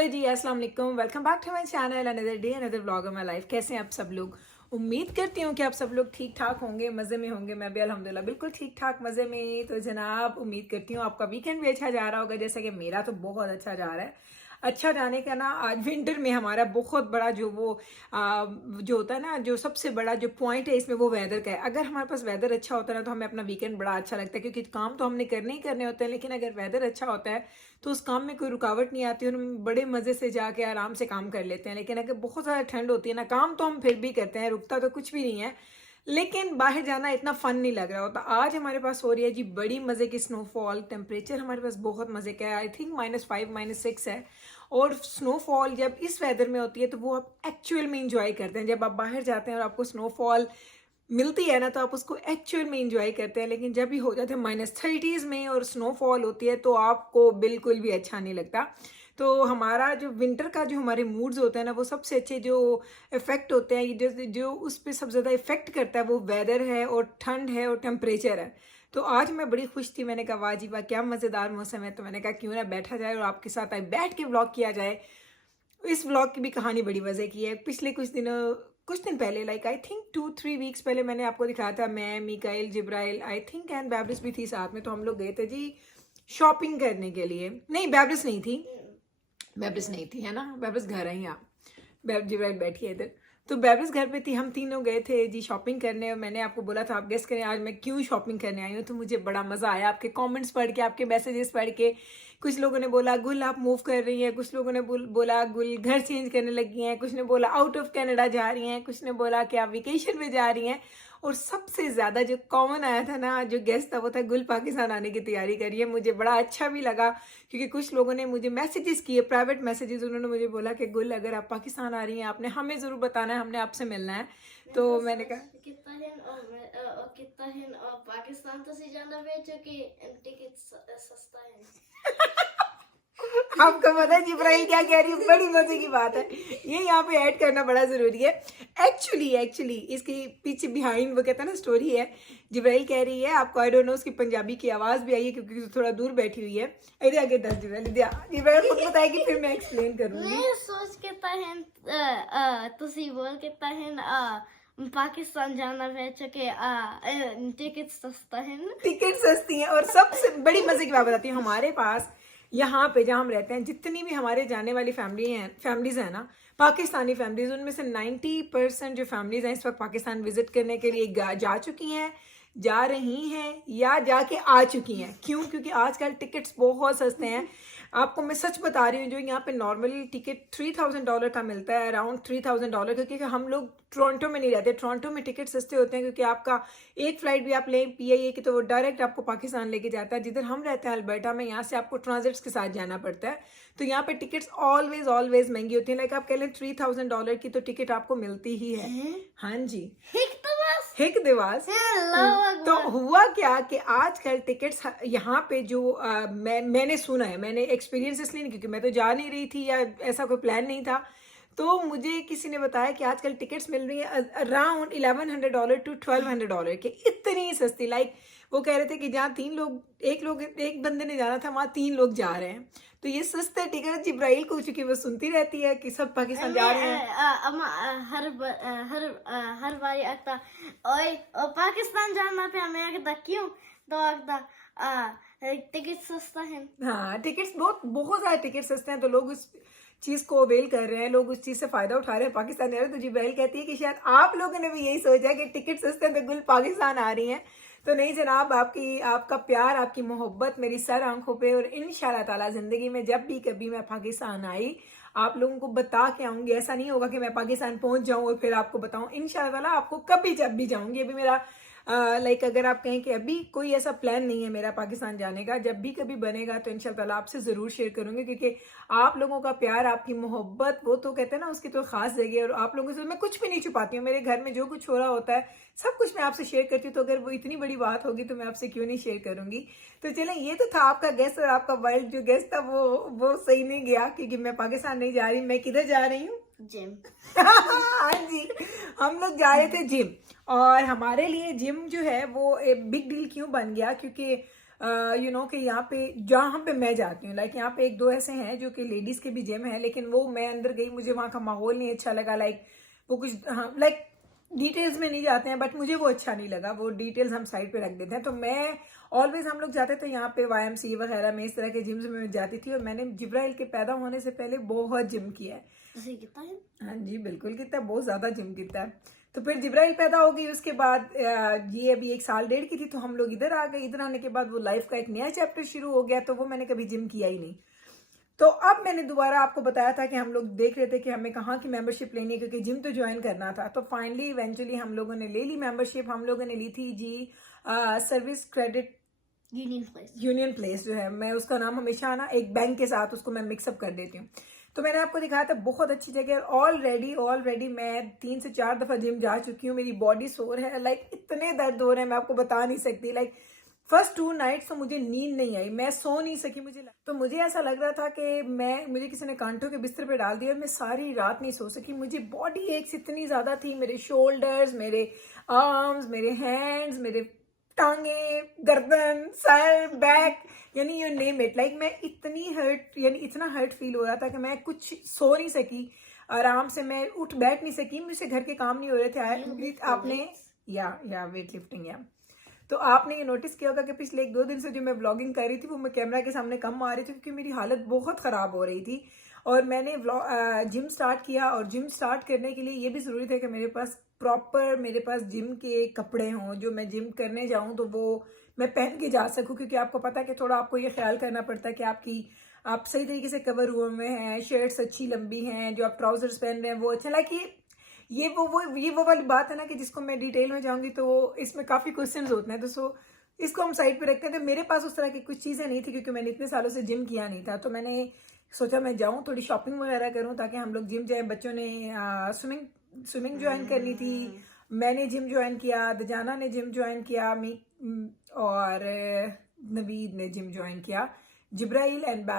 Hello जी, अस्सलाम वालेकुम। Welcome back to my channel, another day another vlog of my life. कैसे हैं आप सब लोग? उम्मीद करती हूँ कि आप सब लोग ठीक ठाक होंगे, मज़े में होंगे। मैं भी अल्हम्दुलिल्लाह बिल्कुल ठीक ठाक मज़े में। तो जनाब, उम्मीद करती हूँ आपका वीकेंड भी अच्छा जा रहा होगा, जैसा कि मेरा तो बहुत अच्छा जा रहा है। अच्छा जाने का ना, आज विंटर में हमारा बहुत बड़ा जो होता है ना, जो सबसे बड़ा जो पॉइंट है इसमें, वो वेदर का है। अगर हमारे पास वेदर अच्छा होता है ना, तो हमें अपना वीकेंड बड़ा अच्छा लगता है, क्योंकि काम तो हमने करने ही करने होते हैं। लेकिन अगर वेदर अच्छा होता है तो उस काम में कोई रुकावट नहीं आती और हम बड़े मज़े से जाके आराम से काम कर लेते हैं। लेकिन अगर बहुत ज़्यादा ठंड होती है ना, काम तो हम फिर भी करते हैं, रुकता तो कुछ भी नहीं है, लेकिन बाहर जाना इतना फन नहीं लग रहा होता। आज हमारे पास हो रही है जी बड़ी मज़े की स्नोफॉल। टेम्परेचर हमारे पास बहुत मज़े का है, आई थिंक -5 -6 है। और स्नोफॉल जब इस वेदर में होती है तो वो आप एक्चुअल में इंजॉय करते हैं। जब आप बाहर जाते हैं और आपको स्नोफॉल मिलती है ना, तो आप उसको एक्चुअल में इंजॉय करते हैं। लेकिन जब भी हो जाते हैं -30s में और स्नोफॉल होती है, तो आपको बिल्कुल भी अच्छा नहीं लगता। तो हमारा जो विंटर का जो हमारे मूड्स होते हैं ना, वो सबसे अच्छे जो इफ़ेक्ट होते हैं, ये जो जो उस पर सबसे ज़्यादा इफ़ेक्ट करता है, वो वेदर है और ठंड है और टेम्परेचर है। तो आज मैं बड़ी खुश थी। मैंने कहा वाह जी वाह, क्या मज़ेदार मौसम है। तो मैंने कहा क्यों ना बैठा जाए और आपके साथ बैठ के व्लॉग किया जाए। इस व्लॉग की भी कहानी बड़ी मज़े की है। पिछले कुछ दिन पहले, लाइक आई थिंक 2-3 वीक्स पहले, मैंने आपको दिखाया था, मैं, मिकाइल, जिब्राइल, आई थिंक एंड बैब्रिस भी थी साथ में। तो हम लोग गए थे जी शॉपिंग करने के लिए। नहीं, बैब्रिस नहीं थी, बैब्रिस नहीं थी, है ना, बैब्रिस घर है यहाँ। जिब्राइल बैठी है इधर। तो बेबीज घर पे थी, हम तीनों गए थे जी शॉपिंग करने। और मैंने आपको बोला था, आप गेस करें आज मैं क्यों शॉपिंग करने आई हूँ। तो मुझे बड़ा मज़ा आया आपके कमेंट्स पढ़ के, आपके मैसेजेस पढ़ के। कुछ लोगों ने बोला गुल आप मूव कर रही हैं, कुछ लोगों ने बोला गुल घर चेंज करने लगी हैं, कुछ ने बोला आउट ऑफ कनाडा जा रही हैं, कुछ ने बोला कि आप वेकेशन पे जा रही हैं। और सबसे ज़्यादा जो कॉमन आया था ना, जो गेस्ट था, वो था गुल पाकिस्तान आने की तैयारी करी है। मुझे बड़ा अच्छा भी लगा, क्योंकि कुछ लोगों ने मुझे मैसेजेस किए, प्राइवेट मैसेजेस। उन्होंने मुझे बोला कि गुल अगर आप पाकिस्तान आ रही हैं, आपने हमें ज़रूर बताना है, हमने आपसे मिलना है। तो मैंने कहा पाकिस्तान तो सी जाना बेचो कि टिकट सस्ता है। आपको पता है जिब्राइल क्या कह रही है? बड़ी मजे की बात है, ये यहाँ पे ऐड करना बड़ा जरूरी है। एक्चुअली इसके पीछे बिहाइंड वो कहता है ना स्टोरी है। जिब्राइल कह रही है, आपको आई डोंट नो उसकी पंजाबी की आवाज भी आई है, क्योंकि थोड़ा दूर बैठी हुई है। इधर आगे दस जिब्राइल खुद बताएगी, फिर मैं एक्सप्लेन करूंगी। मैं सोच के तहन तुसी बोल के तहन पाकिस्तान जाना बेचो के टिकट सस्ता है ना। टिकट सस्ती है। और सबसे बड़ी मजे की बात बताती हूँ, हमारे पास यहाँ पे जहाँ हम रहते हैं, जितनी भी हमारे जाने वाली फैमिलीज हैं ना, पाकिस्तानी फैमिलीज, उनमें से 90% जो फैमिलीज हैं इस वक्त पाकिस्तान विजिट करने के लिए जा चुकी हैं, जा रही हैं, या जाके आ चुकी हैं। क्यों? क्योंकि आजकल टिकट्स बहुत सस्ते हैं। आपको मैं सच बता रही हूँ, जो यहाँ पे नॉर्मली टिकट $3000 का मिलता है, अराउंड $3000, क्योंकि हम लोग टोरंटो में नहीं रहते। टोरंटो में टिकट सस्ते होते हैं, क्योंकि आपका एक फ्लाइट भी आप लें PIA की, तो वो डायरेक्ट आपको पाकिस्तान लेके जाता है। जिधर हम रहते हैं अल्बर्टा में, यहाँ से आपको ट्रांजिट्स के साथ जाना पड़ता है। तो यहाँ पे टिकट्स ऑलवेज महंगी होती है। लाइक आप कह लें $3000 की तो टिकट आपको मिलती ही है। हाँ जी, हिक दिवास। तो हुआ क्या कि आजकल टिकट्स यहाँ पे जो मैंने सुना है, मैंने एक्सपीरियंस इसलिए नहीं, क्योंकि मैं तो जा नहीं रही थी या ऐसा कोई प्लान नहीं था। तो मुझे किसी ने बताया कि आजकल टिकट्स मिल रही है अराउंड $1100 to $1200 के, इतनी सस्ती। लाइक वो कह रहे थे कि जहाँ एक बंदे ने जाना था, वहाँ 3 लोग जा रहे हैं। तो ये सस्ते टिकट जिब्राइल को, चूंकि वो सुनती रहती है कि सब पाकिस्तान जा रहे हैं। हर बारी अगता ओए पाकिस्तान जाना पे हमें अगता क्यों तो अगता टिकट सस्ता है। हाँ, टिकट्स बहुत सारे टिकट सस्ते हैं, तो लोग उस चीज को अवेल कर रहे हैं, लोग उस चीज से फायदा उठा रहे हैं, पाकिस्तान जा रहे हैं। तो जिब्राइल कहती है कि शायद आप लोगों ने भी यही सोचा कि टिकट सस्ते हैं तो गुल पाकिस्तान आ रही हैं। तो नहीं जनाब, आपका प्यार, आपकी मोहब्बत मेरी सर आंखों पे। और इंशाल्लाह ताला जिंदगी में जब भी कभी मैं पाकिस्तान आई, आप लोगों को बता के आऊंगी। ऐसा नहीं होगा कि मैं पाकिस्तान पहुंच जाऊं और फिर आपको बताऊं। इंशाल्लाह ताला आपको कभी जब भी जाऊंगी। अभी मेरा लाइक अगर आप कहें कि अभी कोई ऐसा प्लान नहीं है मेरा पाकिस्तान जाने का, जब भी कभी बनेगा तो इंशाल्लाह ताला आपसे ज़रूर शेयर करूंगी। क्योंकि आप लोगों का प्यार, आपकी मोहब्बत, वो तो कहते हैं ना, उसकी तो खास जगह है। और आप लोगों से मैं कुछ भी नहीं छुपाती हूँ। मेरे घर में जो कुछ हो रहा होता है सब कुछ मैं आपसे शेयर करती हूँ। तो अगर वो इतनी बड़ी बात होगी तो मैं आपसे क्यों नहीं शेयर करूंगी। तो चलें, ये तो था आपका गेस्ट। और आपका वाइल्ड जो गेस्ट था वो सही नहीं गया, क्योंकि मैं पाकिस्तान नहीं जा रही। मैं किधर जा रही हूँ? जिम। हाँ जी, हम लोग जा रहे थे जिम। और हमारे लिए जिम जो है वो एक बिग डील क्यों बन गया, क्योंकि यू नो कि यहाँ पे जहाँ पे मैं जाती हूँ, लाइक यहाँ पे एक दो ऐसे हैं जो कि लेडीज के भी जिम है, लेकिन वो मैं अंदर गई, मुझे वहाँ का माहौल नहीं अच्छा लगा, लाइक वो कुछ, हाँ लाइक डिटेल्स में नहीं जाते हैं, बट मुझे वो अच्छा नहीं लगा, वो डिटेल्स हम साइड पे रख देते हैं। तो मैं ऑलवेज, हम लोग जाते थे यहाँ पे YMCA वगैरह में, इस तरह के जिम्स में जाती थी, और मैंने जिब्राइल के पैदा होने से पहले बहुत जिम किया है। ਤੁਸੀਂ ਕੀਤਾ ਹੈ? हाँ जी बिल्कुल, कितना बहुत ज्यादा जिम कितना है। तो फिर जिब्राइल पैदा हो गई, उसके बाद ये अभी 1 साल 1.5 की थी, तो हम लोग इधर आ गए। इधर आने के बाद वो लाइफ का एक नया चैप्टर शुरू हो गया, तो वो मैंने कभी जिम किया ही नहीं। तो अब मैंने दोबारा आपको बताया था कि हम लोग देख रहे थे कि हमें कहाँ की मेंबरशिप लेनी है, क्योंकि जिम तो ज्वाइन करना था। तो फाइनली इवेंचुअली हम लोगों ने ले ली मेंबरशिप। हम लोगों ने ली थी जी सर्विस क्रेडिट यूनियन प्लेस, जो है, मैं उसका नाम हमेशा ना एक बैंक के साथ उसको मैं मिक्सअप कर देती हूँ। तो मैंने आपको दिखाया था, बहुत अच्छी जगह है। ऑलरेडी मैं 3 से 4 दफा जिम जा चुकी हूँ। मेरी बॉडी सोर है, लाइक इतने दर्द हो रहे हैं, मैं आपको बता नहीं सकती। लाइक फर्स्ट 2 नाइट्स तो मुझे नींद नहीं आई, मैं सो नहीं सकी। मुझे ऐसा लग रहा था कि मुझे किसी ने कांटों के बिस्तर पे डाल दिया, और मैं सारी रात नहीं सो सकी। मुझे बॉडी एक्स इतनी ज्यादा थी, मेरे शोल्डर्स, मेरे आर्म्स, मेरे हैंड्स, मेरे टांगे, गर्दन, सर, बैक, यानी यू नेम इट। लाइक मैं इतनी हर्ट, यानी इतना हर्ट फील हो रहा था कि मैं कुछ सो नहीं सकी, आराम से मैं उठ बैठ नहीं सकी, मुझसे घर के काम नहीं हो रहे थे। आपने या वेट लिफ्टिंग, या तो आपने ये नोटिस किया होगा कि पिछले 1-2 दिन से जो मैं व्लॉगिंग कर रही थी, वो मैं कैमरा के सामने कम आ रही थी, क्योंकि मेरी हालत बहुत ख़राब हो रही थी। और मैंने जिम स्टार्ट किया, और जिम स्टार्ट करने के लिए ये भी ज़रूरी था कि मेरे पास जिम के कपड़े हों, जो मैं जिम करने जाऊं तो वो मैं पहन के जा सकूं। क्योंकि आपको पता है कि थोड़ा आपको ये ख्याल करना पड़ता है कि आप सही तरीके से कवर हुए हुए हैं, शर्ट्स अच्छी लंबी हैं, जो आप ट्राउजर्स पहन रहे हैं वो अच्छा। लाइक ये वो वाली बात है ना कि जिसको मैं डिटेल में जाऊंगी तो इसमें काफ़ी क्वेश्चन होते हैं। तो इसको हम साइड पे रखते हैं। तो मेरे पास उस तरह की कुछ चीज़ें नहीं थी, क्योंकि मैंने इतने सालों से जिम किया नहीं था। तो मैंने सोचा मैं जाऊं, थोड़ी शॉपिंग वगैरह करूं, ताकि हम लोग जिम जाए। बच्चों ने स्विमिंग ज्वाइन करनी थी, मैंने जिम ज्वाइन किया, दजाना ने जिम ज्वाइन किया, और नवीद ने जिम ज्वाइन किया। जिब्राइल एंड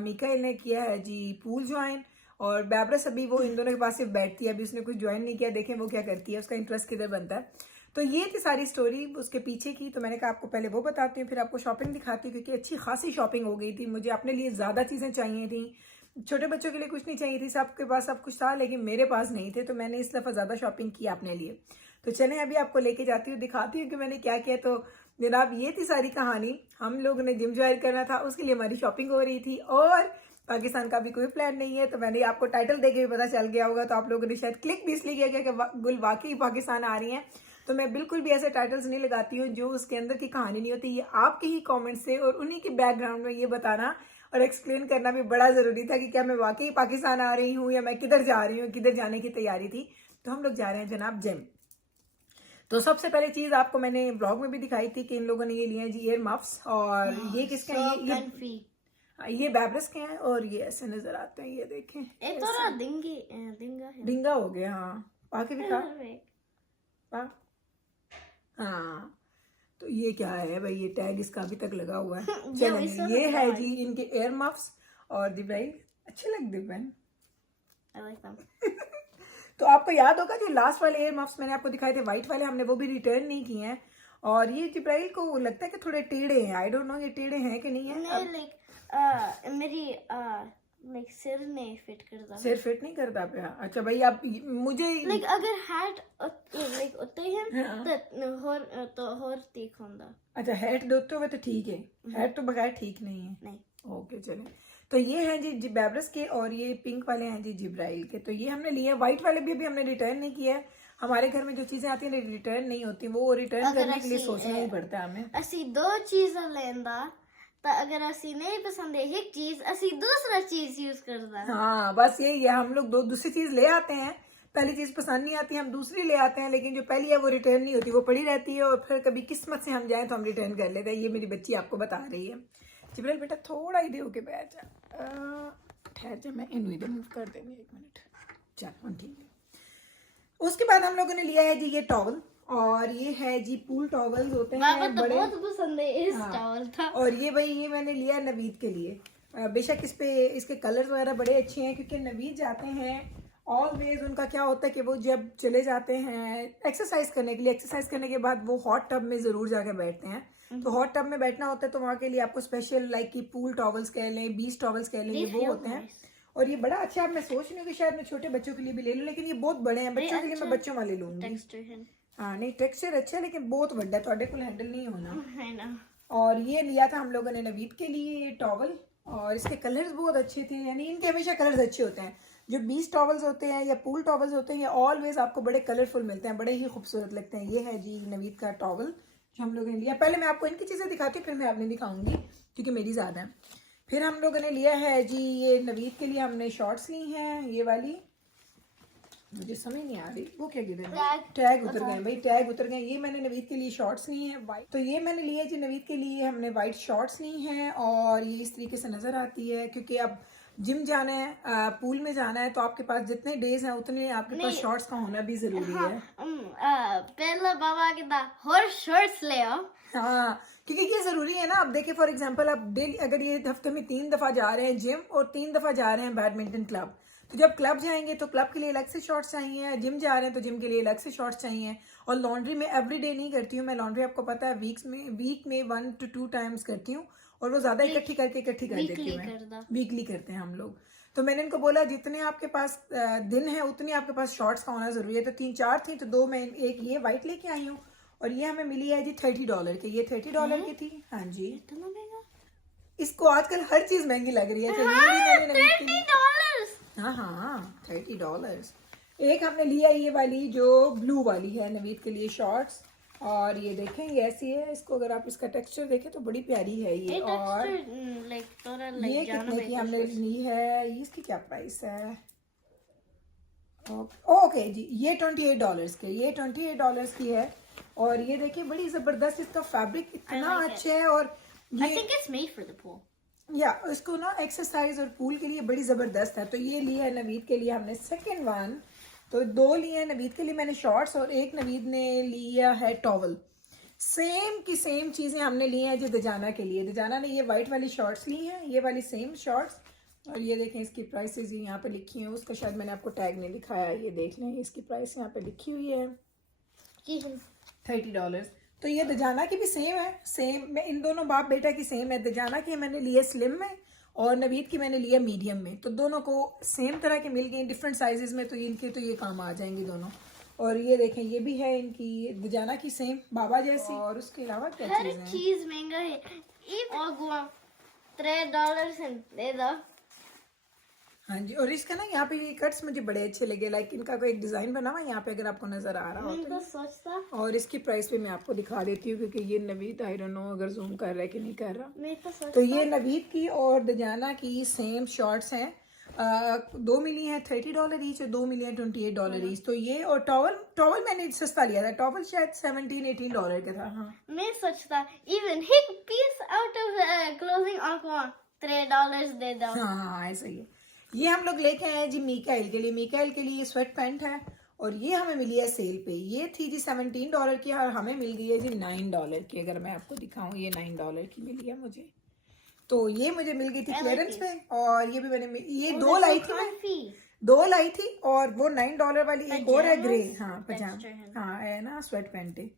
मिकाइल ने किया है जी पूल ज्वाइन, और बैबरस अभी वो इन दोनों के पास सिर्फ बैठती है, अभी उसने कुछ ज्वाइन नहीं किया। देखें वो क्या करती है, उसका इंटरेस्ट किधर बनता है। तो ये थी सारी स्टोरी उसके पीछे की। तो मैंने कहा आपको पहले वो बताती हूँ, फिर आपको शॉपिंग दिखाती हूँ, क्योंकि अच्छी खासी शॉपिंग हो गई थी। मुझे अपने लिए ज़्यादा चीज़ें चाहिए थी, छोटे बच्चों के लिए कुछ नहीं चाहिए थी, सबके पास सब कुछ था, लेकिन मेरे पास नहीं थे। तो मैंने इस दफ़ा ज़्यादा शॉपिंग की अपने लिए। तो चलें अभी आपको लेके जाती हूँ, दिखाती हूँ कि मैंने क्या किया। तो जनाब ये थी सारी कहानी। हम लोगों ने जिम ज्वाइन करना था, उसके लिए हमारी शॉपिंग हो रही थी, और पाकिस्तान का भी कोई प्लान नहीं है। तो मैंने आपको टाइटल देके भी पता चल गया होगा, तो आप लोगों ने शायद क्लिक भी इसलिए किया कि गुल वाकई पाकिस्तान आ रही हैं। तो मैं बिल्कुल भी ऐसे टाइटल्स नहीं लगाती हूँ जो उसके अंदर की कहानी नहीं होती। ये आपके ही कमेंट से और उन्हीं के बैकग्राउंड में ये बताना और एक्सप्लेन करना भी बड़ा ज़रूरी था कि क्या मैं वाकई पाकिस्तान आ रही हूँ या मैं किधर जा रही हूँ, किधर जाने की तैयारी थी। तो हम लोग जा रहे हैं जनाब जिम। तो सबसे पहले चीज़ आपको मैंने ब्लॉग में भी दिखाई थी कि इन लोगों ने ये लिए हैं जी ईयर मफ्स, और ये किसके हैं? ये बैबरस के हैं, और ये ऐसे नजर आते हैं, ये देखें। डिंगा हो गया, हाँ पाके दिखा पा। हाँ तो ये क्या है भाई, ये टैग इसका अभी तक लगा हुआ है। चलिए ये है जी इनके एयर मफ्स, और जिब्राइल अच्छे लगते बहन। तो आपको याद होगा कि लास्ट वाले एयर मफ्स मैंने आपको दिखाए थे वाइट वाले, हमने वो भी रिटर्न नहीं किए हैं। और ये जिब्राइल को लगता है कि थोड़े टेढ़े हैं, आई डोंट नो ये टेढ़े हैं कि नहीं है। मेरी लाइक सिर नहीं फिट करता, सिर फिट नहीं करता पे। अच्छा भाई आप मुझे लाइक अगर हैट लाइक उतने हैं तो और ठीक होगा। अच्छा हैट दोते हुए तो ठीक है, हैट तो बगैर ठीक नहीं है। नहीं ओके चले। तो ये हैं जी बैबरस के, और ये पिंक वाले हैं जी जिब्राइल के। तो ये हमने लिए, व्हाइट वाले भी अभी हमने रिटर्न नहीं किया है। हमारे घर में जो चीजें आती हैं रिटर्न नहीं होती, वो रिटर्न करने के लिए सोचना ही पड़ता है हमें। ਅਸੀਂ 2 चीज़ां लेंदा तो अगर असी नहीं पसंद है एक चीज असी दूसरा चीज यूज करदा। हाँ बस यही है, हम लोग दूसरी चीज ले आते हैं, पहली चीज पसंद नहीं आती हम दूसरी ले आते हैं, लेकिन जो पहली है वो रिटर्न नहीं होती, वो पड़ी रहती है, और फिर कभी किस्मत से हम जाएं तो हम रिटर्न कर लेते हैं। ये मेरी बच्ची आपको बता रही है। जिब्राइल बेटा थोड़ा इधर होके बैठ जा, ठहर जा, मैं इन्हें इधर मूव कर देंगे 1 मिनट। चल ठीक है। उसके बाद हम लोगों ने लिया है जी ये टॉवल, और ये है जी पूल टॉवल्स होते हैं बड़े, बहुत पसंद है इस टॉवल था। और ये भाई ये मैंने लिया नवीद के लिए। बेशक इस पे इसके कलर्स वगैरह बड़े अच्छे हैं, क्योंकि नवीद जाते हैं ऑलवेज, उनका क्या होता है कि वो जब चले जाते हैं एक्सरसाइज करने के लिए, एक्सरसाइज करने के बाद वो हॉट टब में ज़रूर जाकर बैठते हैं। तो हॉट टब में बैठना होता है तो वहाँ के लिए आपको स्पेशल लाइक की पूल टॉवल्स कह लें, बीच टॉवल्स कह लें, ये वो होते हैं। और ये बड़ा अच्छा है। मैं सोच रही हूँ कि शायद मैं छोटे बच्चों के लिए भी ले लूँ, लेकिन ये बहुत बड़े हैं। बच्चों के लिए मैं बच्चों वाले लूंगी। हाँ नहीं, टेक्सचर अच्छा है लेकिन बहुत बड़ा, थोड़े को हैंडल नहीं होना। और ये लिया था हम लोगों ने नवीद के लिए ये टॉवल, और इसके कलर्स बहुत अच्छे थे। यानी इनके हमेशा कलर्स अच्छे होते हैं। जो बीच टॉवल्स होते हैं या पूल टॉवल्स होते हैं, ये ऑलवेज आपको बड़े कलरफुल मिलते हैं, बड़े ही खूबसूरत लगते हैं। ये है जी नवीद का टॉवल जो हम लोगों ने लिया। पहले मैं आपको इनकी चीज़ें दिखाती हूँ, फिर मैं आपने दिखाऊंगी क्योंकि मेरी ज़्यादा है। फिर हम लोगों ने लिया है जी ये नवीद के लिए हमने शॉर्ट्स ली हैं, ये वाली, मुझे समझ नहीं आ रही वो क्या गिर है, टैग उतर गए भाई, टैग उतर गए। ये मैंने नवीद के लिए शॉर्ट्स ली हैं वाइट। तो ये मैंने लिया जी नवीद के लिए, हमने वाइट शॉर्ट्स ली हैं और ये इस तरीके से नजर आती है। क्योंकि अब जिम जाना है, पूल में जाना है, तो आपके पास जितने डेज हैं उतने आपके पास शॉर्ट्स का होना भी जरूरी है। पहले बाबा के हर शॉर्ट्स ले आओ। हाँ, क्योंकि ये जरूरी है ना। अब देखिए फॉर एग्जांपल आप डेली अगर ये हफ्ते में 3 दफा जा रहे हैं जिम और 3 दफा जा रहे हैं बैडमिंटन क्लब, तो जब क्लब जाएंगे तो क्लब के लिए अलग से शॉर्ट्स चाहिए, जिम जा रहे हैं तो जिम के लिए अलग से शॉर्ट्स चाहिए। और लॉन्ड्री में एवरीडे नहीं करती हूँ मैं, लॉन्ड्री आपको पता है वीक में 1 to 2 टाइम्स करती हूँ, और वो ज्यादा इकट्ठी कर देती हूँ। वीकली करते हैं हम लोग। तो मैंने इनको बोला जितने आपके पास दिन है उतने आपके पास शॉर्ट्स का होना जरूरी है। तो 3-4 थी, तो 2 मैं एक ये वाइट लेके आई हूँ, और ये हमें मिली है जी $30 की। ये $30 की थी। हाँ जी, इसको आजकल हर चीज महंगी लग रही है। तो ये भी मैंने हाँ $30। एक हमने लिया ये वाली जो ब्लू वाली है नवीद के लिए शॉर्ट्स, और ये देखें ये ऐसी है। इसको अगर आप इसका टेक्सचर देखें तो बड़ी प्यारी है ये। और ये कितने की हमने ली है, इसकी क्या प्राइस है? ओके जी, ये $28 के, ये $28 की है। और ये देखिए बड़ी जबरदस्त, इसका फैब्रिक इतना अच्छा है। और ये या इसको ना एक्सरसाइज और पूल के लिए बड़ी जबरदस्त है। तो ये लिया है नवीद के लिए हमने सेकंड वन। तो 2 लिए हैं नवीद के लिए मैंने शॉर्ट्स, और एक नवीद ने लिया है टॉवल। सेम की सेम चीजें हमने ली हैं जो दजाना के लिए। दजाना ने ये वाइट वाली शॉर्ट्स ली हैं, ये वाली सेम शॉर्ट्स। और ये देखें इसकी प्राइसेस यहाँ पे लिखी हैं, उसका शायद मैंने आपको टैग नहीं दिखाया, ये देख लें इसकी प्राइस यहाँ पे लिखी हुई है $30। तो ये दजाना की भी सेम है, सेम मैं इन दोनों बाप बेटा की सेम है। दजाना की मैंने लिया स्लिम में और नवीद की मैंने लिया मीडियम में। तो दोनों को सेम तरह के मिल गए डिफरेंट साइजेस में, तो इनके तो ये काम आ जाएंगे दोनों। और ये देखें ये भी है इनकी दजाना की सेम बाबा जैसी। और उसके अलावा क्या हर चीज महंगा है। $3 दे दो। हाँ जी, और इसका ना यहाँ पे ये कट्स मुझे बड़े अच्छे लगे, लाइक इनका कोई एक डिजाइन बना हुआ यहाँ पे अगर आपको नजर आ रहा हो तो। सोचता। और इसकी प्राइस भी मैं आपको दिखा देती हूँ क्योंकि ये नवीद आई डोंट नो अगर जूम कर रहा है कि नहीं कर रहा। तो ये नवीद की और दजाना की सेम शॉर्ट्स हैं। 2 मिली हैं $30 ईच और 2 मिली हैं $28 ईच। तो ये और टॉवल मैंने सस्ता लिया था, टॉवल शायद $17-18 का था। हाँ मैं सोचता इवन एक पीस आउट ऑफ क्लोथिंग आपको $3 दे दो। हाँ ऐसा ही है। ये हम लोग लेके आए हैं जी मीकाइल के लिए। मीकाइल के लिए स्वेट पैंट है और ये हमें मिली है सेल पे। ये थी जी $17 की और हमें मिल गई है जी $9 की। अगर मैं आपको दिखाऊं ये $9 की मिली है मुझे। तो ये मुझे मिल गई थी क्लियरेंस पे। और ये भी मैंने ये 2 लाई थी मैं, 2 लाई थी। और वो $9 वाली एक और है ग्रे। हाँ पजामा, हाँ है ना स्वेट पैंट है।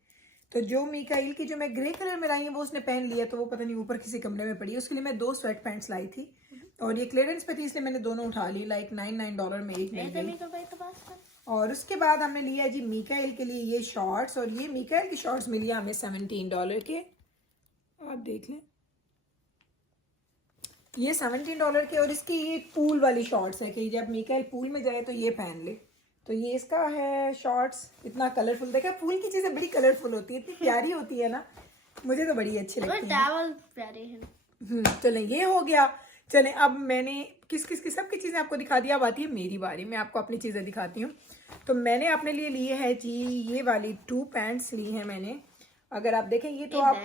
तो जो मीकाइल की जो मैं ग्रे कलर में लाई है वो उसने पहन लिया, तो वो पता नहीं ऊपर किसी कमरे में पड़ी। उसके लिए मैं 2 स्वेट पैंट्स लाई थी और ये क्लियरेंस पे थी इसलिए मैंने दोनों उठा ली। लाइक $9 में एक मिल गई। और उसके बाद हमने लिया जी मीकाइल के लिए ये शॉर्ट्स। और ये मीकाइल की शॉर्ट्स मिली हमें $17 के, आप देख लें ये $17 के। और इसकी ये पूल वाली शॉर्ट्स है कि जब मीकाइल पूल में जाए तो ये पहन ले। तो ये इसका है शॉर्ट्स, इतना कलरफुल। देखा पूल की चीजें बड़ी कलरफुल होती है, इतनी प्यारी होती है ना, मुझे तो बड़ी अच्छी लगती है। चलें ये हो गया। चलें अब मैंने किस की सबकी चीजें आपको दिखा दिया। अब आती है मेरी बारी, मैं आपको अपनी चीजें दिखाती हूँ। तो मैंने अपने लिए लिए है जी ये वाली 2 पैंट्स ली है मैंने। अगर आप देखें ये तो आप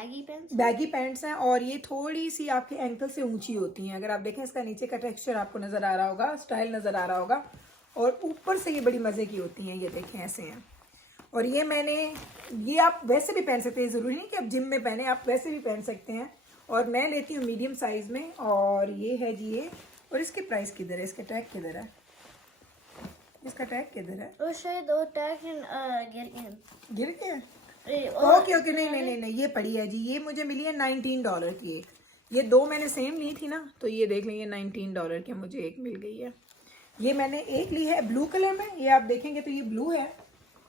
बैगी पैंट्स हैं और ये थोड़ी सी आपके एंकल से ऊंची होती हैं। अगर आप देखें इसका नीचे का टेक्सचर आपको नजर आ रहा होगा, स्टाइल नजर आ रहा होगा। और ऊपर से ये बड़ी मजे की होती हैं, ये देखें ऐसे हैं। और ये आप वैसे भी पहन सकते हैं, जरूरी नहीं कि आप जिम में पहने, आप वैसे भी पहन सकते हैं। और मैं लेती हूँ मीडियम साइज में। और ये है जी ये। और इसकी प्राइस किधर है, इसका टैग किधर है, इसका टैग किधर है? वो शायद वो टैग गिर गया। गिर गया? ओके ओके, नहीं नहीं नहीं नहीं, ये पड़ी है जी, ये मुझे मिली है $19 की एक। ये दो मैंने सेम ली थी ना, तो ये देख लें, ये $19 की मुझे एक मिल गई है। ये मैंने एक ली है ब्लू कलर में, ये आप देखेंगे तो ये ब्लू है,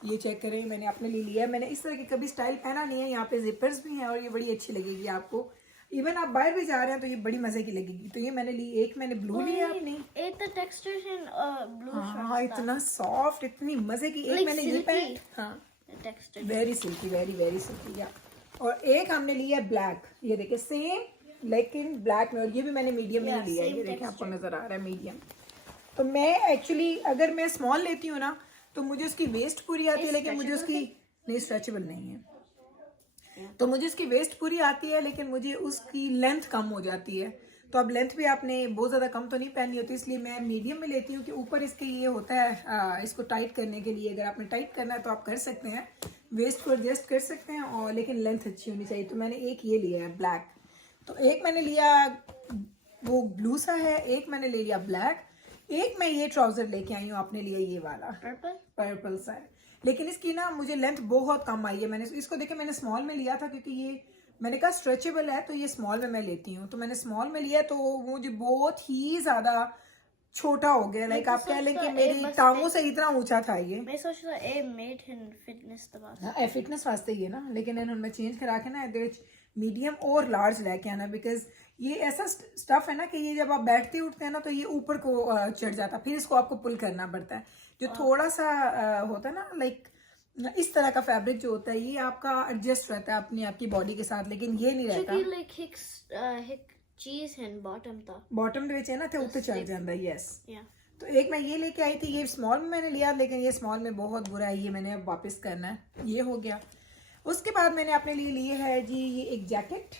ये चेक करें, मैंने अपने लिए लिया है। मैंने इस तरह की कभी स्टाइल पहना नहीं है। यहाँ पे जिपर्स भी हैं और ये बड़ी अच्छी लगेगी आपको, इवन आप बाहर भी जा रहे हैं तो ये बड़ी मजे की लगेगी। तो ये मैंने ली, एक मैंने ब्लू लिया अपनी। एक तो टेक्सचर है ब्लू, हाँ इतना सॉफ्ट, इतनी मजे की। एक मैंने ये पहनी, हाँ texture very silky, very very silky. या और एक हमने लिया ब्लैक, ये देखिए सेम लेकिन ब्लैक में, और ये भी मैंने मीडियम में ही लिया है। ये देखिए आपको नजर आ रहा है मीडियम। तो मैं एक्चुअली अगर मैं स्मॉल लेती हूँ ना तो मुझे उसकी वेस्ट पूरी आती है, लेकिन मुझे उसकी नहीं, स्ट्रेचेबल नहीं है, तो मुझे उसकी वेस्ट पूरी आती है लेकिन मुझे उसकी लेंथ कम हो जाती है। तो अब लेंथ भी आपने बहुत ज़्यादा कम तो नहीं पहननी होती, इसलिए मैं मीडियम में लेती हूँ कि ऊपर इसके ये होता है इसको टाइट करने के लिए, अगर आपने टाइट करना है तो आप कर सकते हैं, वेस्ट को एडजस्ट कर सकते हैं, और लेकिन लेंथ अच्छी होनी चाहिए। तो मैंने एक ये लिया है ब्लैक, तो एक मैंने लिया वो ब्लू सा है, एक मैंने ले लिया ब्लैक, एक मैं ये ट्राउजर लेके आई हूँ अपने लिए, ये वाला पर्पल सा है, लेकिन इसकी ना मुझे लेंथ बहुत कम आई है। मैंने इसको देखे, मैंने स्मॉल में लिया था क्योंकि ये मैंने कहा स्ट्रेचेबल है, तो ये स्मॉल में मैं लेती हूँ, तो मैंने स्मॉल में लिया, तो मुझे बहुत ही ज्यादा छोटा हो गया। लाइक आप कह लें कि मेरी टांगों से इतना ऊंचा था ये। मैं सोच रहा ए मेड इन फिटनेस द वास्ते, हाँ फिटनेस वास्ते ही है ना, लेकिन इन्होंने चेंज करा के ना मीडियम और लार्ज लेके आना, बिकॉज ये ऐसा स्टफ है ना कि ये जब आप बैठते उठते हैं ना तो ये ऊपर को चढ़ जाता है, फिर इसको आपको पुल करना पड़ता है। जो थोड़ा सा होता है ना लाइक इस तरह का फैब्रिक जो होता है, ये आपका एडजस्ट रहता है अपनी आपकी बॉडी के साथ, लेकिन ये नहीं रहता। लाइक एक चीज है बॉटम था, बॉटम ਦੇ ਵਿੱਚ है ना तो ऊपर चढ़ जाता है। यस, या तो एक मैं ये लेके आई थी, ये स्मॉल में मैंने लिया, लेकिन ये स्मॉल में बहुत बुरा है, ये मैंने अब वापस करना है, ये हो गया। उसके बाद मैंने अपने लिए लिए है जी ये एक जैकेट,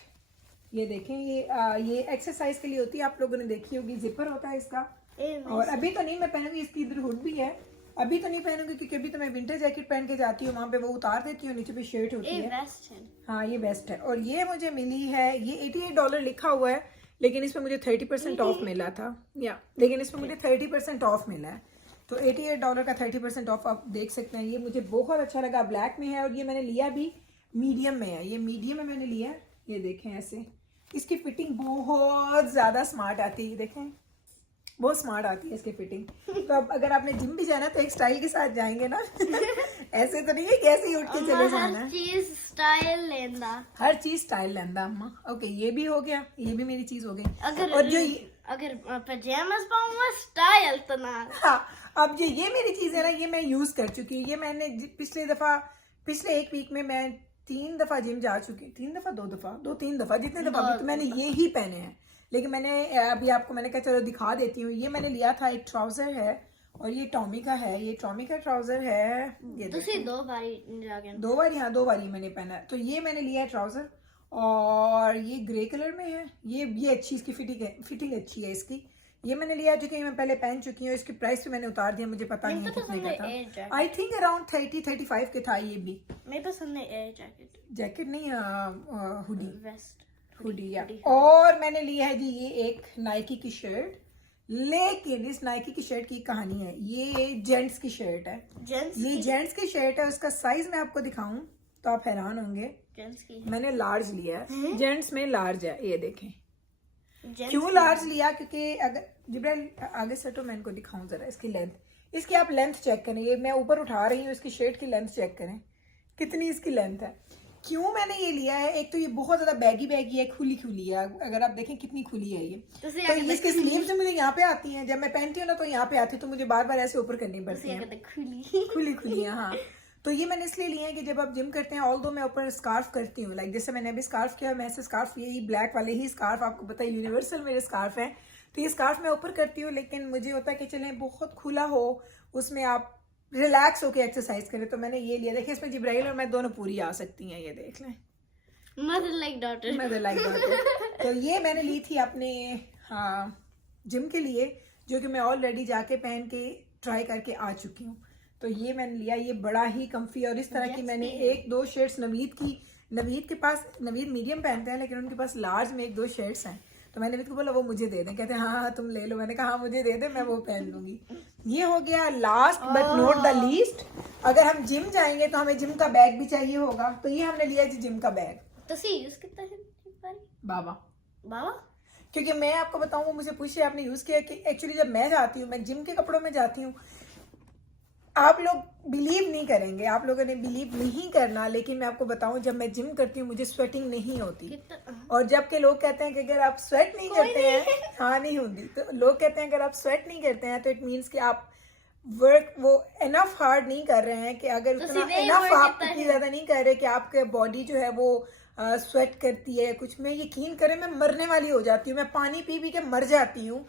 ये देखें, ये एक्सरसाइज के लिए होती है, आप लोगों ने देखी होगी, जिपर होता है इसका। और अभी तो नहीं मैं पहनूंगी, इसकी इधर हुड भी है, अभी तो नहीं पहनूंगी क्योंकि अभी तो मैं विंटर जैकेट पहन के जाती हूँ, वहाँ पे वो उतार देती हूँ, नीचे पे शर्ट होती है। वेस्ट है, हाँ ये वेस्ट है, और ये मुझे मिली है, ये $88 लिखा हुआ है, लेकिन इसमें मुझे 30% ऑफ मिला था, या लेकिन इसमें मुझे 30% ऑफ मिला है, तो $88 का 30% ऑफ आप देख सकते हैं। ये मुझे बहुत अच्छा लगा, ब्लैक में है, और ये मैंने लिया भी मीडियम में है, ये मीडियम में मैंने लिया है। ये देखें ऐसे, इसकी फिटिंग बहुत ज़्यादा स्मार्ट आती है, देखें बहुत स्मार्ट आती है इसकी फिटिंग। तो अब अगर आपने जिम भी जाना तो एक स्टाइल के साथ जाएंगे ना ऐसे तो नहीं है कैसे ही उठ के चले जाना है, हर चीज स्टाइल लेंदा, हर चीज स्टाइल लेंदा अम्मा। ओके ये भी हो गया, ये भी मेरी चीज हो गई। अगर और जो अगर पजामास पाऊंगा स्टाइल तो ना, हाँ अब जो ये मेरी चीज है ना, ये मैं यूज कर चुकी हूँ। ये मैंने पिछले एक वीक में मैं 3 दफा जिम जा चुकी, 2-3 दफा जितने दफा भी, तो मैंने ये ही पहने हैं। लेकिन मैंने अभी आपको मैंने कहा चलो दिखा देती हूँ। ये मैंने लिया था, एक ट्राउजर है, और ये टॉमी का है, ये टॉमी का ट्राउजर है, ये दूसरी दो बारी जाके 2 बारी, हाँ 2 बारी मैंने पहना है। तो ये मैंने लिया है ट्राउजर, और ये ग्रे कलर में है, ये अच्छी इसकी फिटिंग अच्छी है इसकी। ये मैंने लिया जो कि मैं पहले पहन चुकी हूँ, इसकी प्राइस भी मैंने उतार दिया, मुझे पता नहीं है कितने का था, आई थिंक अराउंड 30-35 के था ये भी। मेरे पसंद है एयर जैकेट नहीं, हुडी, वेस्ट हुडी। या और मैंने लिया है जी ये एक नाइकी की शर्ट, लेकिन इस नाइकी की शर्ट की कहानी है, ये जेंट्स की शर्ट है, ये जेंट्स की शर्ट है। उसका साइज मैं आपको दिखाऊं तो आप हैरान होंगे, मैंने लार्ज लिया है, जेंट्स में लार्ज है, ये देखें। क्यों लार्ज लिया, क्योंकि अगर जिब्राइल आगे से तो मैं इनको दिखाऊं जरा इसकी लेंथ, इसकी आप लेंथ चेक करें, ये मैं ऊपर उठा रही हूँ, इसकी शर्ट की लेंथ चेक करें कितनी इसकी लेंथ है। क्यों मैंने ये लिया है, एक तो ये बहुत ज्यादा बैगी है, खुली है, अगर आप देखें कितनी खुली है ये, तो इसकी स्लीव्स मुझे यहाँ पे आती हैं, जब मैं पहनती हूँ ना तो यहाँ पे आती है, तो मुझे बार बार ऐसे ऊपर करनी पड़ती है, खुली है। हाँ तो ये मैंने इसलिए लिया है कि जब आप जिम करते हैं, ऑल्दो मैं ऊपर स्कार्फ करती हूँ, लाइक जैसे मैंने अभी स्कार्फ किया, मैं ऐसे स्कार्फ, यही ब्लैक वाले ही स्कार्फ, आपको पता है यूनिवर्सल मेरे स्कार्फ है, तो ये स्कार्फ मैं ऊपर करती हूँ, लेकिन मुझे होता है कि चलें बहुत खुला हो, उसमें आप रिलैक्स होकर एक्सरसाइज करें, तो मैंने ये लिया। देखिए इसमें जिब्राइल और मैं दोनों पूरी आ सकती हैं, ये देख लें, मदर लाइक डॉटर। तो ये मैंने ली थी अपने जिम के लिए, जो कि मैं ऑलरेडी जाके पहन के ट्राई करके आ चुकी हूँ। तो ये मैंने लिया, ये बड़ा ही कम्फी, और इस तरह की मैंने 1-2 शर्ट्स नवीद के पास, नवीद मीडियम पहनते हैं लेकिन उनके पास लार्ज में 1-2 शर्ट्स हैं, तो मैंने नवीद को बोला वो मुझे दे दें, कहते हैं हाँ तुम ले लो, मैंने कहा हाँ मुझे दे दे, मैं वो पहन लूंगी। ये हो गया last but not the least. अगर हम जिम जाएंगे तो हमें जिम का बैग भी चाहिए होगा, तो ये हमने लिया जी जिम का बैग। ਤੁਸੀਂ यूज कितना है बाबा, बाबा क्योंकि मैं आपको बताऊं, वो मुझे पूछे आपने यूज किया कि एक्चुअली जब मैं जाती हूँ, मैं जिम के कपड़ों में जाती हूँ, आप लोग बिलीव नहीं करेंगे, आप लोगों ने बिलीव नहीं करना, लेकिन मैं आपको बताऊं जब मैं जिम करती हूँ मुझे स्वेटिंग नहीं होती। और जबकि लोग कहते हैं कि अगर आप स्वेट नहीं करते हैं, हाँ नहीं होती, तो लोग कहते हैं अगर आप स्वेट नहीं करते हैं तो इट मीन्स कि आप वर्क वो इनफ हार्ड नहीं कर रहे हैं, कि अगर उतना इनफ आप इतनी ज्यादा नहीं कर रहे कि आपके बॉडी जो है वो स्वेट करती है कुछ। में यकीन करें मैं मरने वाली हो जाती हूँ, मैं पानी पी पी के मर जाती हूँ,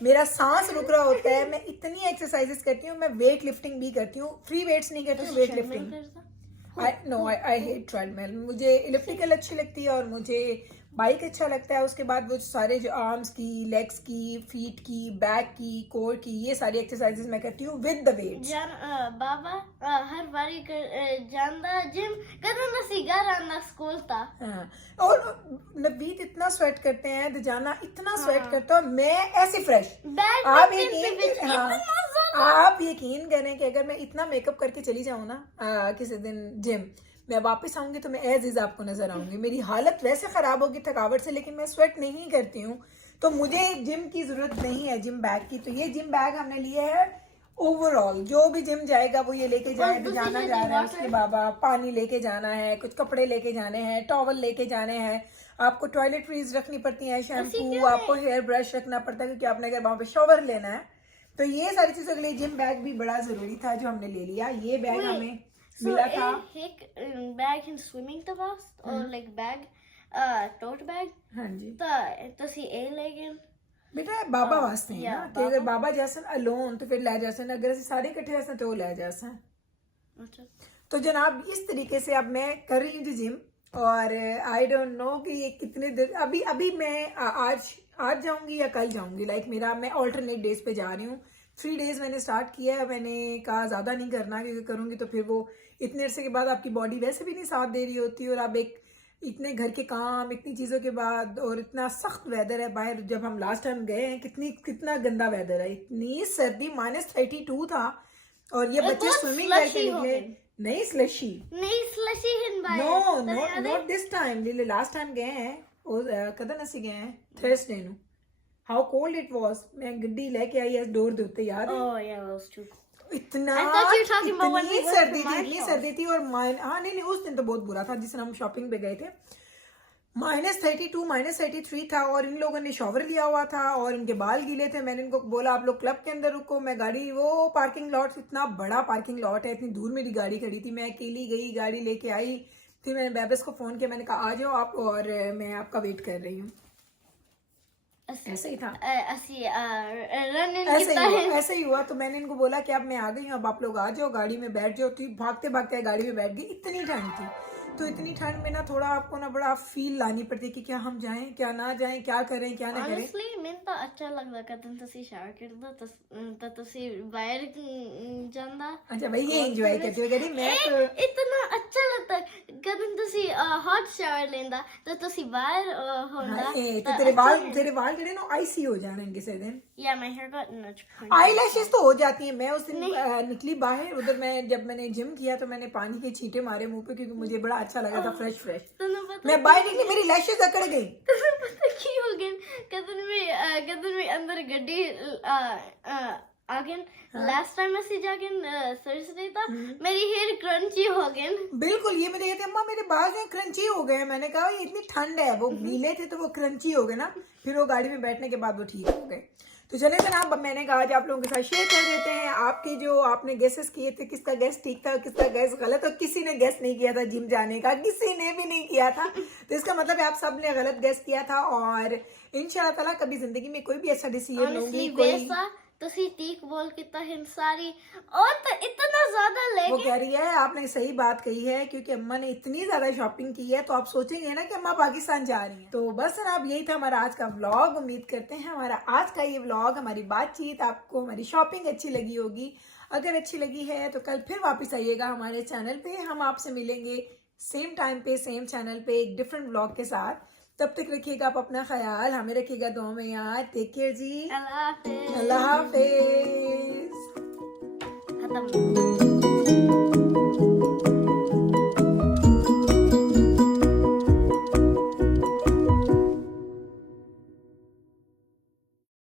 मेरा सांस रुक रहा होता है। मैं इतनी एक्सरसाइजेस करती हूँ, मैं वेट लिफ्टिंग भी करती हूँ, फ्री वेट्स नहीं करती हूँ, weight lifting. I hate treadmill, मुझे इलेक्ट्रिकल अच्छी लगती है और मुझे बाइक अच्छा लगता है। उसके बाद वो सारे जो आर्म्स की, लेग्स की, फीट की, बैक की, कोर की, ये सारी एक्सरसाइजेस मैं करती हूँ विद द वेट्स। बाबा हर बारी ਜਾਂਦਾ जिम कदों नसी घर आना स्कूल था। और नबीद इतना स्वेट करते हैं, दजाना इतना स्वेट करता है, मैं ऐसी फ्रेश। आप यकीन करें कि अगर मैं इतना मेकअप करके चली जाऊँ ना किसी दिन जिम, मैं वापस आऊंगी तो मैं एज इज आपको नजर आऊंगी। मेरी हालत वैसे खराब होगी थकावट से, लेकिन मैं स्वेट नहीं करती हूँ, तो मुझे जिम की जरूरत नहीं है जिम बैग की। तो ये जिम बैग हमने लिए है ओवरऑल, जो भी जिम जाएगा वो ये लेके जाए। जाना जा रहा है उसके बाबा, पानी लेके जाना है, कुछ कपड़े लेके जाने हैं, टॉवल लेके जाने हैं, आपको टॉयलेटरीज रखनी पड़ती है, शैम्पू, आपको हेयर ब्रश रखना पड़ता है क्योंकि आपने अगर वहां पे शॉवर लेना है। तो ये सारी चीजों के लिए जिम बैग भी बड़ा जरूरी था जो हमने ले लिया। ये बैग हमें मिला था। एक बैग इन स्विमिंग तो वास्ट और लाइक बैग टोट बैग। हाँ जी, तो सी ए लेकिन बेटा बाबा वास्ते है ना, कि अगर बाबा जैसन अलोन तो फिर ले जासन, अगर सारे इकट्ठे ऐसा तो ले जासन। तो जनाब इस तरीके से अब मैं कर रही हूँ जिम, और आई डोंट नो कि ये कितने दिन, अभी मैं आज जाऊंगी या कल जाऊंगी। लाइक मेरा, मैं ऑल्टरनेट डेज पे जा रही हूँ। 3 डेज मैंने स्टार्ट किया है, मैंने कहा ज़्यादा नहीं करना क्योंकि करूँगी तो फिर वो इतने अरसे के बाद आपकी बॉडी वैसे भी नहीं साथ दे रही होती, और अब एक इतने घर के काम, इतनी चीज़ों के बाद, और इतना सख्त वेदर है बाहर। जब हम लास्ट टाइम गए हैं कितना गंदा वेदर है, इतनी सर्दी, -32 था, और ये बच्चे स्विमिंग करके निकले। नहीं slushy, no not this time, last time गए हैं कदन असी गए हैं थर्सडे नु। हाउ कोल्ड इट वाज, मैं गड्डी लेके आई डोर दे उत्ते, याद है? इतना इतनी सर्दी थी। और नहीं उस दिन तो बहुत बुरा था जिस दिन हम शॉपिंग पे गए थे, -32 -33 था, और इन लोगों ने शॉवर लिया हुआ था और इनके बाल गीले थे। मैंने इनको बोला आप लोग क्लब के अंदर रुको, मैं गाड़ी, वो पार्किंग लॉट, इतना बड़ा पार्किंग लॉट है, इतनी दूर मेरी गाड़ी खड़ी थी, मैं अकेली गई, गाड़ी लेके आई। फिर मैंने बेबस को फोन किया, मैंने कहा आ जाओ आप, और मैं आपका वेट कर रही हूँ। ऐसे ही था, ऐसे ही हुआ। तो मैंने इनको बोला कि अब मैं आ गई हूँ, अब आप लोग आ जाओ, गाड़ी में बैठ जाओ। तो भागते भागते गाड़ी में बैठ गई। इतनी ठंड थी, तो इतनी ठंड में ना थोड़ा आपको ना बड़ा फील लानी पड़ती है कि क्या हम जाएं क्या ना जाएं, क्या करें क्या ना करें। Honestly, ਮੈਨੂੰ ਤਾਂ ਅੱਛਾ ਲੱਗਦਾ ਕਦੋਂ ਤੁਸੀਂ ਸ਼ਾਵਰ ਕਰਦਾ ਤਾਂ ਤੁਸੀਂ ਬਾਹਰ ਜਾਂਦਾ। अच्छा भाई ये एंजॉय करते हो करी। मैं तो इतना अच्छा लगता कਦੋਂ ਤੁਸੀਂ हॉट शावर लेंदा ਤਾਂ ਤੁਸੀਂ ਬਾਹਰ ਹੁੰਦਾ। तो तेरे बाल ਜਿਹੜੇ ना आइसी हो जाने किसी दिन। या my hair got nuts। Eyelashes तो हो जाती हैं। मैं उस दिन निकली बाहर, उधर मैं जब मैंने जिम किया तो मैंने पानी के छींटे मारे मुंह पे क्योंकि मुझे बड़ा अच्छा लगा था, फ्रेश। मैं बाहर निकली, मेरी लैशेस अकड़ गई। पता की हो गया कदन में अंदर गड्डी अगेन लास्ट टाइम ऐसे जाके थर्सडे था, मेरी हेयर क्रंची हो गए। बिल्कुल, ये मेरे कहते अम्मा मेरे बाल जो क्रंची हो गए। मैंने कहा ये इतनी ठंड है, वो गीले थे तो वो क्रंची हो गए ना। फिर वो गाड़ी में बैठने के बाद वो ठीक हो गए। तो चले जनाब, अब मैंने कहा आज आप लोगों के साथ शेयर कर देते हैं आपके जो आपने गेसेस किए थे, किसका गेस ठीक था, किसका गेस गलत, और किसी ने गेस नहीं किया था जिम जाने का, किसी ने भी नहीं किया था। तो इसका मतलब है आप सब ने गलत गेस किया था, और इंशाल्लाह ताला कभी जिंदगी में कोई भी ऐसा डिसीजन लूंगी कोई ਤੁਸੀਂ ठीक बोल कितना हिंसारी और तो इतना ज्यादा लेके। वो कह रही है आपने सही बात कही है, क्योंकि अम्मा ने इतनी ज्यादा शॉपिंग की है तो आप सोचेंगे ना कि अम्मा पाकिस्तान जा रही हैं। तो बस जनाब यही था हमारा आज का व्लॉग। उम्मीद करते हैं हमारा आज का ये व्लॉग, हमारी बातचीत आपको, हमारी शॉपिंग अच्छी लगी होगी। अगर अच्छी लगी है तो कल फिर वापस आइएगा हमारे चैनल पे। हम आपसे मिलेंगे सेम टाइम पे, सेम चैनल पे, एक डिफरेंट व्लॉग के साथ। तब तक रखिएगा आप अपना ख्याल, हमें रखिएगा दुआ में याद। टेक केयर जी, अल्लाह हाफिज।